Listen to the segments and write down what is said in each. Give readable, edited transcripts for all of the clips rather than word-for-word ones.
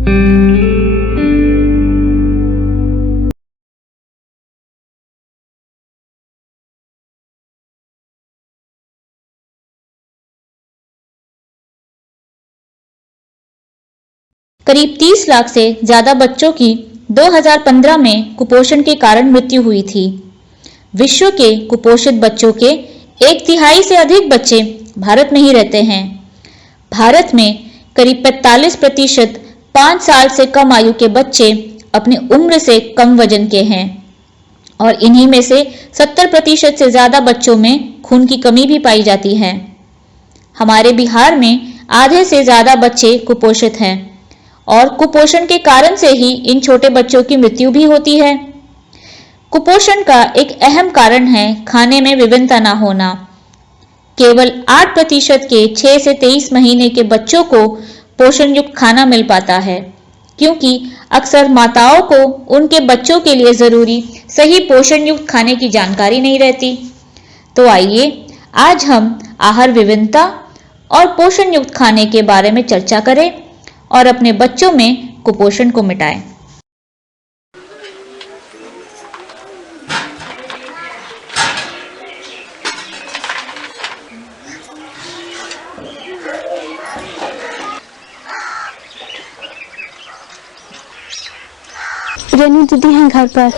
करीब 30 लाख से ज्यादा बच्चों की 2015 में कुपोषण के कारण मृत्यु हुई थी। विश्व के कुपोषित बच्चों के 1/3 से अधिक बच्चे भारत में ही रहते हैं। भारत में करीब 45% 5 साल से कम आयु के बच्चे अपनी उम्र से कम वजन के हैं और इन्हीं में से 70% से ज्यादा बच्चों में खून की कमी भी पाई जाती है। हमारे बिहार में आधे से ज्यादा बच्चे कुपोषित हैं और कुपोषण के कारण से ही इन छोटे बच्चों की मृत्यु भी होती है। कुपोषण का एक अहम कारण है खाने में विभिन्नता न होना। केवल 8% के 6 से 23 महीने के बच्चों को पोषण युक्त खाना मिल पाता है, क्योंकि अक्सर माताओं को उनके बच्चों के लिए जरूरी सही पोषण युक्त खाने की जानकारी नहीं रहती। तो आइए आज हम आहार विभिन्नता और पोषण युक्त खाने के बारे में चर्चा करें और अपने बच्चों में कुपोषण को मिटाएं। रेनू दीदी हैं घर पर।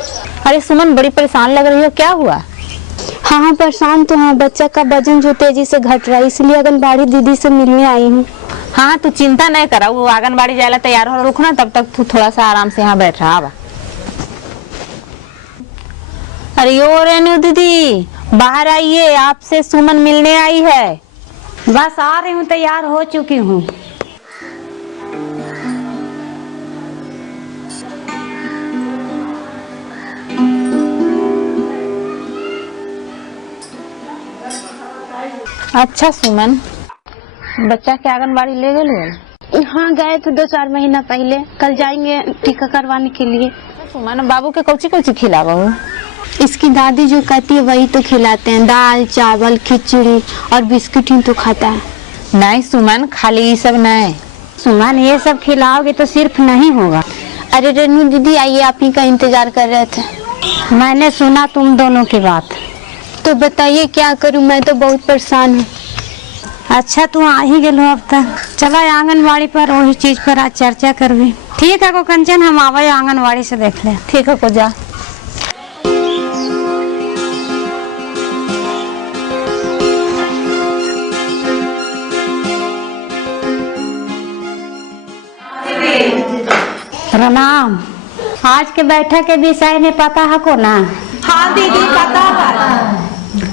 अरे सुमन, बड़ी परेशान लग रही हो, क्या हुआ? हाँ परेशान तो है, बच्चा का वजन जो तेजी से घट रहा है, इसलिए आंगनबाड़ी दीदी से मिलने आई हूँ। हाँ तू चिंता नहीं करा, वो आंगनबाड़ी जाएला तैयार हो, रुकना तब तक तू थोड़ा सा आराम से यहाँ बैठ रहा। अरे ओ रेनू दीदी बाहर आइए, आपसे सुमन मिलने आई है। बस आ रही हूँ, तैयार हो चुकी हूँ। अच्छा सुमन, बच्चा के आंगनबाड़ी ले गए? हाँ गए थे 2-4 महीना पहले, कल जाएंगे टीका करवाने के लिए। सुमन, बाबू के कौची कौची खिलावा हो? इसकी दादी जो कहती है वही तो खिलाते हैं, दाल चावल खिचड़ी और बिस्किट ही तो खाता है। नहीं सुमन, खाली ये सब नहीं। सुमन ये सब खिलाओगे तो सिर्फ नहीं होगा। अरे रेनू दीदी आइए, आप ही का इंतजार कर रहे थे। मैंने सुना तुम दोनों की बात, तो बताइए क्या करूं, मैं तो बहुत परेशान हूँ। अच्छा तू आ ही गए अब तक, चला आंगनबाड़ी पर वही चीज पर आज चर्चा करवी। ठीक है को कंचन, हम आवे आंगनबाड़ी से देख ले। ठीक है को जा। प्रणाम। आज के बैठक के विषय में पता है को ना? हाँ दीदी पता है।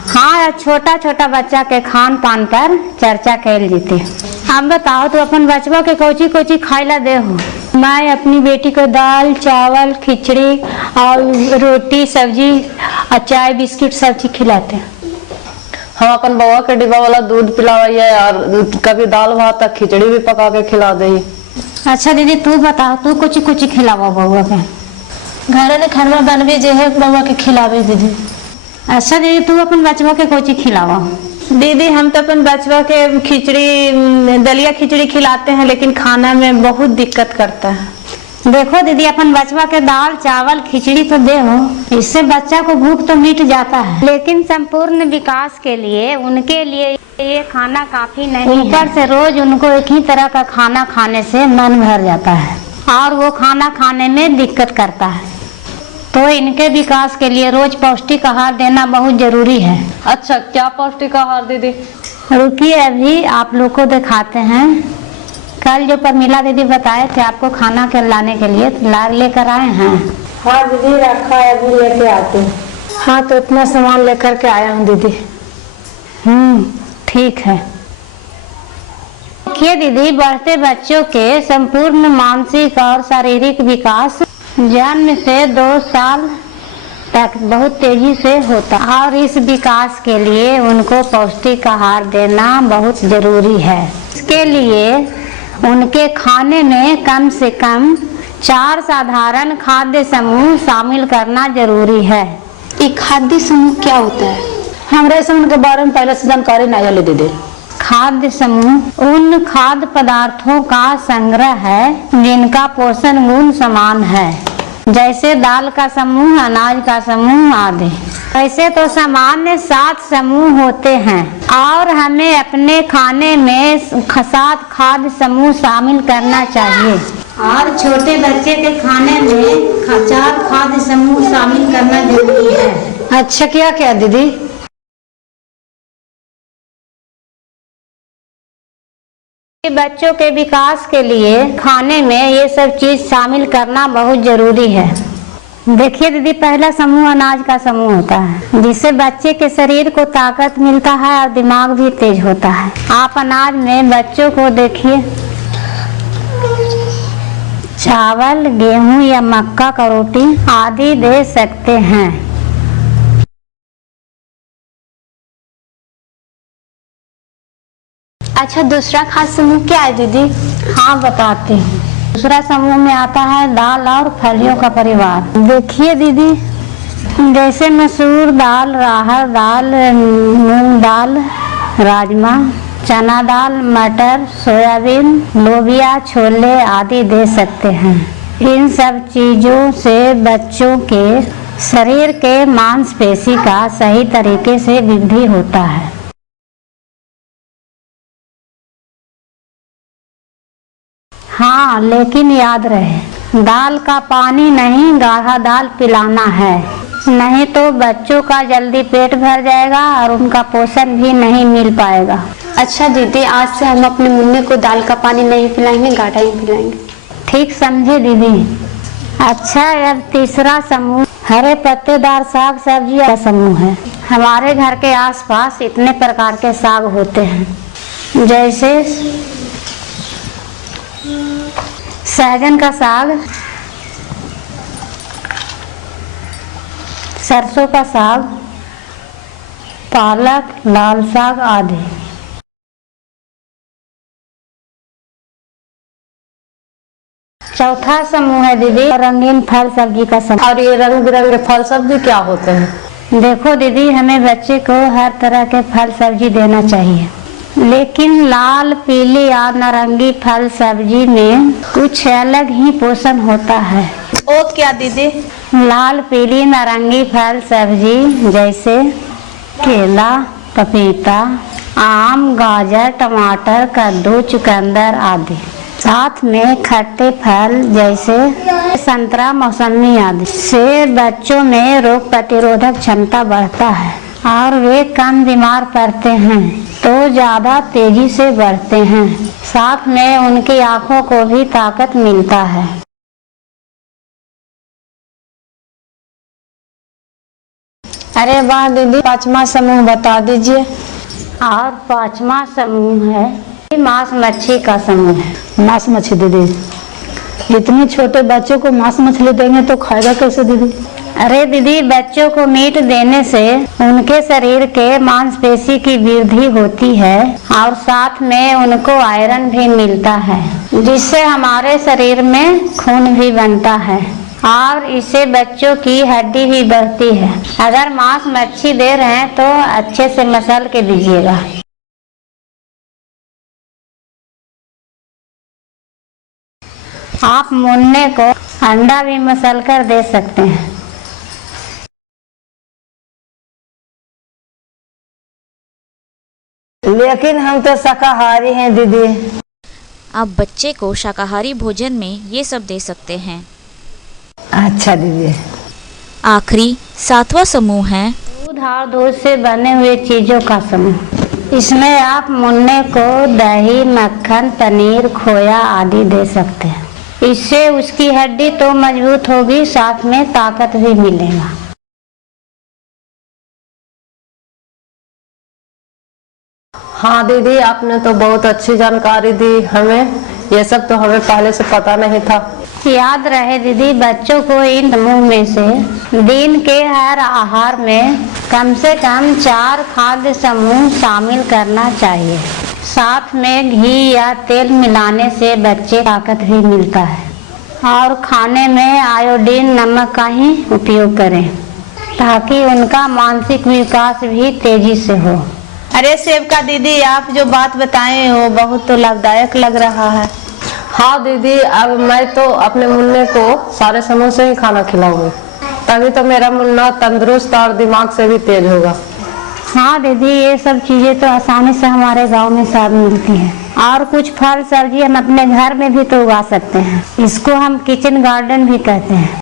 हाँ, छोटा छोटा बच्चा के खान पान पर चर्चा कैल जीते। हम बताओ तो अपन बचवा के कोची कोची खाइला दे हो? मैं अपनी बेटी को दाल चावल खिचड़ी और रोटी सब्जी और चाय बिस्किट सब चीज खिलाते हैं। हम अपन बउआ के डिब्बा वाला दूध पिलावाइए और कभी दाल भात तक खिचड़ी भी पका के खिला दे। अच्छा दीदी तू बताओ, तू कुछ कुछ खिलावा बउआ के? घर में खाना बनवे जे है बउआ के खिलावे दीदी। अच्छा दीदी तू अपन बचवा के कोची खिलावा? दीदी हम तो अपन बचवा के खिचड़ी दलिया खिचड़ी खिलाते हैं, लेकिन खाना में बहुत दिक्कत करता है। देखो दीदी अपन बचवा के दाल चावल खिचड़ी तो दे हो, इससे बच्चा को भूख तो मिट जाता है, लेकिन संपूर्ण विकास के लिए उनके लिए ये खाना काफी नहीं। ऊपर से रोज उनको एक ही तरह का खाना खाने से मन भर जाता है और वो खाना खाने में दिक्कत करता है। तो इनके विकास के लिए रोज पौष्टिक आहार देना बहुत जरूरी है। अच्छा क्या पौष्टिक आहार दीदी? रुकिए अभी आप लोग को दिखाते हैं। कल जो प्रमिला दीदी बताए थे आपको खाना के लाने के लिए, लेकर आए हैं। हाँ दीदी रखा है, अभी लेके आती। हाँ तो इतना सामान लेकर के आया हूँ दीदी। ठीक है। देखिए दीदी, बढ़ते बच्चों के संपूर्ण मानसिक और शारीरिक विकास जन्म से 2 साल तक बहुत तेजी से होता है और इस विकास के लिए उनको पौष्टिक आहार देना बहुत जरूरी है। इसके लिए उनके खाने में कम से कम 4 साधारण खाद्य समूह शामिल करना जरूरी है। ये खाद्य समूह क्या होता है? हमरे समूह के बारे में पहले से जानकारी नहीं ले दीदी। खाद्य समूह उन खाद्य पदार्थों का संग्रह है जिनका पोषण गुण समान है, जैसे दाल का समूह, अनाज का समूह आदि। ऐसे तो सामान्य 7 समूह होते हैं और हमें अपने खाने में 7 खाद्य समूह शामिल करना चाहिए और छोटे बच्चे के खाने में 4 खाद्य समूह शामिल करना जरूरी है। अच्छा, क्या क्या दीदी? बच्चों के विकास के लिए खाने में ये सब चीज शामिल करना बहुत जरूरी है। देखिए दीदी, पहला समूह अनाज का समूह होता है, जिससे बच्चे के शरीर को ताकत मिलता है और दिमाग भी तेज होता है। आप अनाज में बच्चों को देखिए चावल, गेहूं या मक्का का रोटी आदि दे सकते हैं। अच्छा, दूसरा खाद्य समूह क्या है दीदी? हाँ, बताती हूँ। दूसरा समूह में आता है दाल और फलियों का परिवार। देखिए दीदी, जैसे मसूर दाल, राहर दाल, मूंग दाल, राजमा, चना दाल, मटर, सोयाबीन, लोबिया, छोले आदि दे सकते हैं। इन सब चीजों से बच्चों के शरीर के मांसपेशी का सही तरीके से वृद्धि होता है। हाँ, लेकिन याद रहे दाल का पानी नहीं, गाढ़ा दाल पिलाना है, नहीं तो बच्चों का जल्दी पेट भर जाएगा और उनका पोषण भी नहीं मिल पाएगा। अच्छा दीदी, आज से हम अपने मुन्ने को दाल का पानी नहीं पिलाएंगे, गाढ़ा ही पिलाएंगे। ठीक समझे दीदी। अच्छा, अब तीसरा समूह हरे पत्तेदार साग सब्जी का समूह है। हमारे घर के आसपास इतने प्रकार के साग होते हैं, जैसे सहजन का साग, सरसों का साग, पालक, लाल साग आदि। चौथा समूह है दीदी रंगीन फल सब्जी का समूह। और ये रंग बिरंगे फल सब्जी क्या होते हैं? देखो दीदी, हमें बच्चे को हर तरह के फल सब्जी देना चाहिए, लेकिन लाल, पीली या नारंगी फल सब्जी में कुछ अलग ही पोषण होता है। ओ क्या दीदी? लाल, पीली, नारंगी फल सब्जी जैसे केला, पपीता, आम, गाजर, टमाटर, कद्दू, चुकंदर आदि। साथ में खट्टे फल जैसे संतरा, मौसमी आदि से बच्चों में रोग प्रतिरोधक क्षमता बढ़ता है और वे कम बीमार पड़ते हैं तो ज्यादा तेजी से बढ़ते हैं। साथ में उनकी आंखों को भी ताकत मिलता है। अरे वाह दीदी, 5वां समूह बता दीजिए। और 5वां समूह है मांस मच्छी का समूह है। मांस मछली दीदी, इतने छोटे बच्चों को मांस मछली देंगे तो खाएगा कैसे दीदी? अरे दीदी, बच्चों को मीट देने से उनके शरीर के मांसपेशी की वृद्धि होती है और साथ में उनको आयरन भी मिलता है, जिससे हमारे शरीर में खून भी बनता है और इससे बच्चों की हड्डी भी बढ़ती है। अगर मांस मच्छी दे रहे हैं तो अच्छे से मसल के दीजिएगा। आप मुन्ने को अंडा भी मसल कर दे सकते हैं। लेकिन हम तो शाकाहारी हैं दीदी। आप बच्चे को शाकाहारी भोजन में ये सब दे सकते हैं। अच्छा दीदी। आखिरी 7वां समूह है दूध और दूध से बने हुए चीजों का समूह। इसमें आप मुन्ने को दही, मक्खन, पनीर, खोया आदि दे सकते हैं। इससे उसकी हड्डी तो मजबूत होगी, साथ में ताकत भी मिलेगा। हाँ दीदी, आपने तो बहुत अच्छी जानकारी दी हमें, ये सब तो हमें पहले से पता नहीं था। याद रहे दीदी, बच्चों को इन समूह में से दिन के हर आहार में कम से कम 4 खाद्य समूह शामिल करना चाहिए। साथ में घी या तेल मिलाने से बच्चे ताकत भी मिलता है और खाने में आयोडीन नमक का ही उपयोग करें ताकि उनका मानसिक विकास भी तेजी से हो। अरे सेविका दीदी, आप जो बात बताएं वो बहुत तो लाभदायक लग रहा है। हाँ दीदी, अब मैं तो अपने मुन्ने को सारे समय से ही खाना खिलाऊंगी, तभी तो मेरा मुन्ना तंदुरुस्त और दिमाग से भी तेज होगा। हाँ दीदी, ये सब चीजें तो आसानी से हमारे गांव में सब मिलती है। और कुछ फल सब्जी हम अपने घर में भी तो उगा सकते हैं। इसको हम किचन गार्डन भी कहते हैं।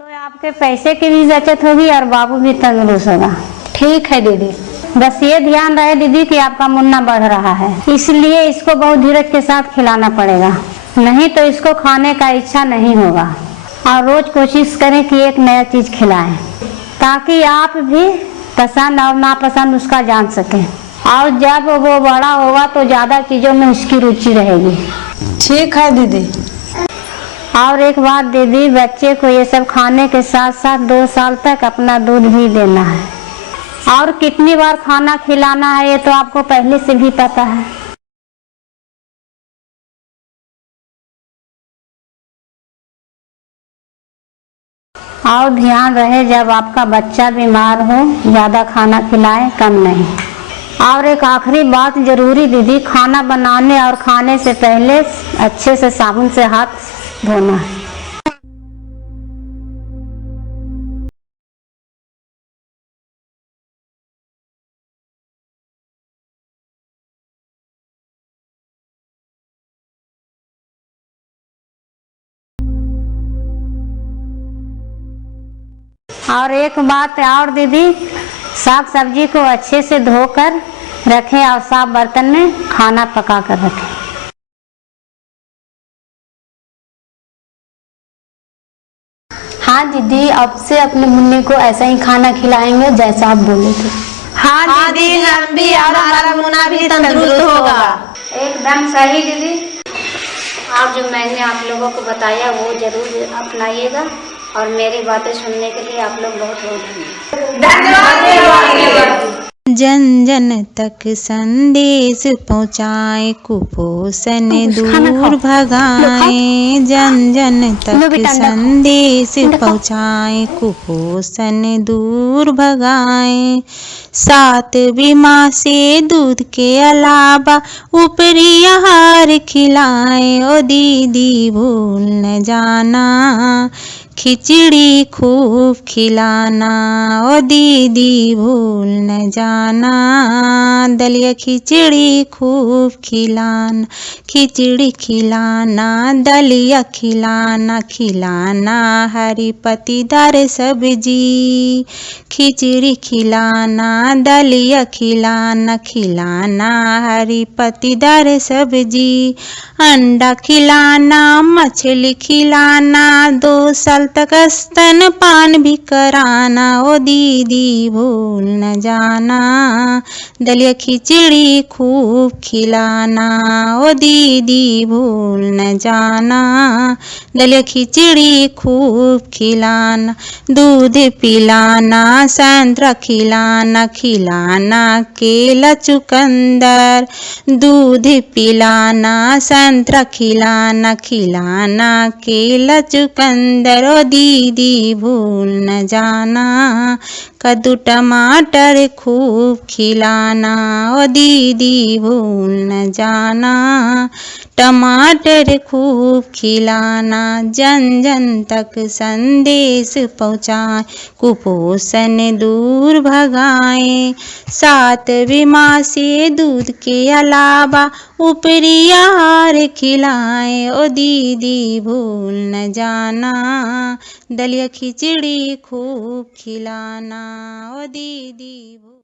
तो आपके पैसे की भी बचत होगी और बाबू भी तंदुरुस्त होगा। ठीक है दीदी। बस ये ध्यान रहे दीदी कि आपका मुन्ना बढ़ रहा है, इसलिए इसको बहुत धीरज के साथ खिलाना पड़ेगा, नहीं तो इसको खाने का इच्छा नहीं होगा। और रोज कोशिश करें कि एक नया चीज खिलाएं, ताकि आप भी पसंद और नापसंद उसका जान सकें। और जब वो बड़ा होगा तो ज्यादा चीजों में उसकी रुचि रहेगी। ठीक है दीदी। और एक बात दीदी, बच्चे को ये सब खाने के साथ साथ 2 साल तक अपना दूध भी देना है। और कितनी बार खाना खिलाना है ये तो आपको पहले से भी पता है। और ध्यान रहे जब आपका बच्चा बीमार हो, ज्यादा खाना खिलाएं, कम नहीं। और एक आखिरी बात जरूरी दीदी, खाना बनाने और खाने से पहले अच्छे से साबुन से हाथ धोना है। और एक बात और दीदी, साग सब्जी को अच्छे से धोकर रखें और साफ बर्तन में खाना पका कर रखें। हाँ दीदी, अब से अपने मुन्ने को ऐसा ही खाना खिलाएंगे जैसा आप बोले थे। हाँ दीदी, हम भी और हमारा मुन्ना भी तंदुरुस्त होगा। एकदम सही दीदी। और जो मैंने आप लोगों को बताया वो जरूर अपनाइएगा। और मेरी बातें सुनने के लिए आप लोग बहुत बहुत धन्यवाद। जन जन तक संदेश पहुँचाए, कुपोषण दूर भगाए। जन जन तक संदेश पहुँचाए, कुपोषण दूर भगाए। 7वीं माह से दूध के अलावा ऊपरी आहार खिलाए। ओ दीदी भूल न जाना, खिचड़ी खूब खिलाना। ओ दीदी भूल न जाना, दलिया खिचड़ी खूब खिलाना। खिचड़ी खिलाना, दलिया खिलाना, खिलाना हरी पत्तीदार सब्जी। खिचड़ी खिलाना, दलिया खिलाना, खिलाना हरी पत्तीदार सब्जी। अंडा खिलाना, मछली खिलाना, 2 साल तक स्तनपान भी कराना। ओ दीदी भूल न जाना, दलिया खिचड़ी खूब खिलाना। ओ दीदी भूल न जाना, दलिया खिचड़ी खूब खिलाना। दूध पिलाना, संतरा खिलाना, खिलाना केला चुकंदर। दूध पिलाना, संतरा खिलाना, खिलाना केला चुकंदर। ओ दीदी भूल न जाना, कद्दू टमाटर खूब खिलाना। ओ दीदी भूल न जाना, टमाटर खूब खिलाना। जन जन तक संदेश पहुँचाए, कुपोषण दूर भगाए। 7वीं माह से दूध के अलावा ऊपरी आहार खिलाए। ओ दीदी भूल न जाना, दलिया खिचड़ी खूब खिलाना। ओ दीदी